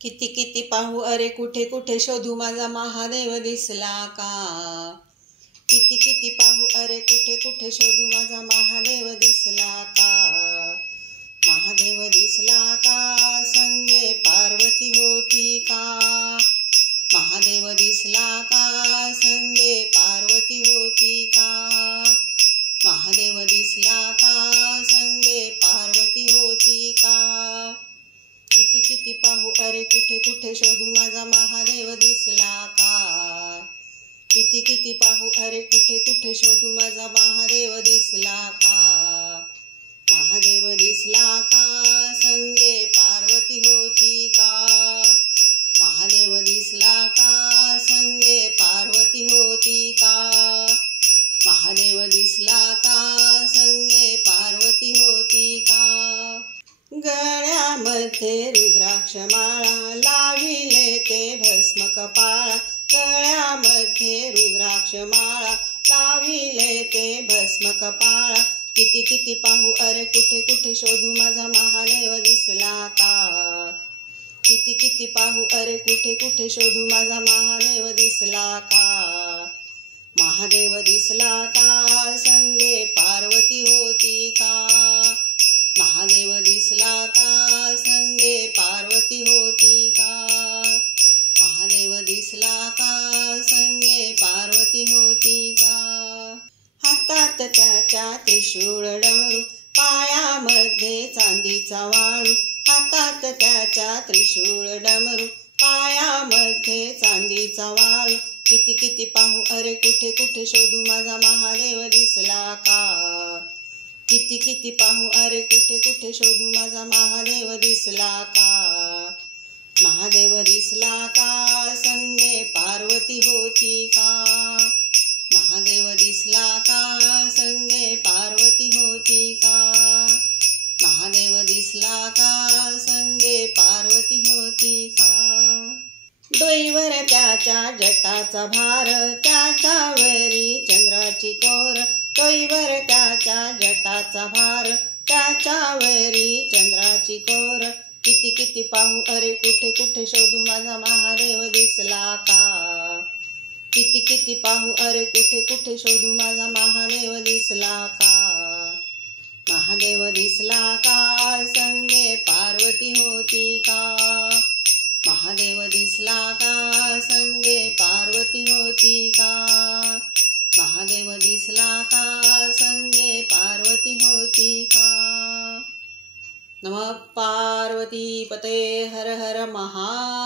किती किती पाहू अरे कुठे कुठे शोधू माझा महादेव दिसला का। किती किती पाहू अरे कुठे कुठे शोधू माझा महादेव दिसला का। महादेव दिसला का संगे पार्वती होती का। महादेव दिसला का संगे पार्वती होती का। महादेव दिसला का संगे पार्वती होती का। किती किती पाहू अरे कुठे कुठे शोधू माझा महादेव दिसला का। किती किती पाहू अरे कुठे कुठे शोधू माझा महादेव दिसला का। महादेव दिसला का संगे पार्वती होती का। महादेव दिसला का संगे पार्वती होती का। महादेव दिसला का संगे पार्वती होती का। गळ्यामध्ये रुद्राक्ष माळा लाविले ते भस्म कपाळा। गळ्यामध्ये रुद्राक्ष माळा लाविले ते भस्म कपाळा। किती किती पाहू अरे कुठे कुठे शोधू माझा महादेव दिसला का। किती किती पाहू अरे कुठे कुठे शोधू माझा महादेव दिसला का। महादेव दिसला का संगे पार्वती होती का। महादेव दिसला का संगे पार्वती होती का। महादेव दिसला का संगे पार्वती होती का। हातात त्याच्या त्रिशूळ डमरू पायामध्ये चांदीचा वाळू। हातात त्याच्या त्रिशूळ डमरू पायामध्ये चांदीचा वाळू। किती किती पाहू अरे कुठे कुठे शोधू माझा महादेव दिसला का। किती किती पाहू अरे कुठे कुठे शोधू माझा महादेव दिसला का। महादेव दिसला का संगे पार्वती होती का। महादेव दिसला का संगे पार्वती होती का। महादेव दिसला का संगे पार्वती होती का। डोईवर त्याच्या जटाचा भार त्याच्यावरी चंद्राची कोर। डोईवर त्याच्या जटाचा भार त्याच्यावरी चंद्राची कोर। किती किती पाहू अरे कुठे कुठे शोधू माझा महादेव दिसला का। किती किती पाहू अरे कुठे कुठे शोधू माझा महादेव दिसला का। महादेव दिसला का संगे पार्वती होती का। महादेव दिसला का संगे पार्वती होती का। महादेव दिसला का संगे पार्वती होती का। नमः पार्वती पते हर हर महादेव।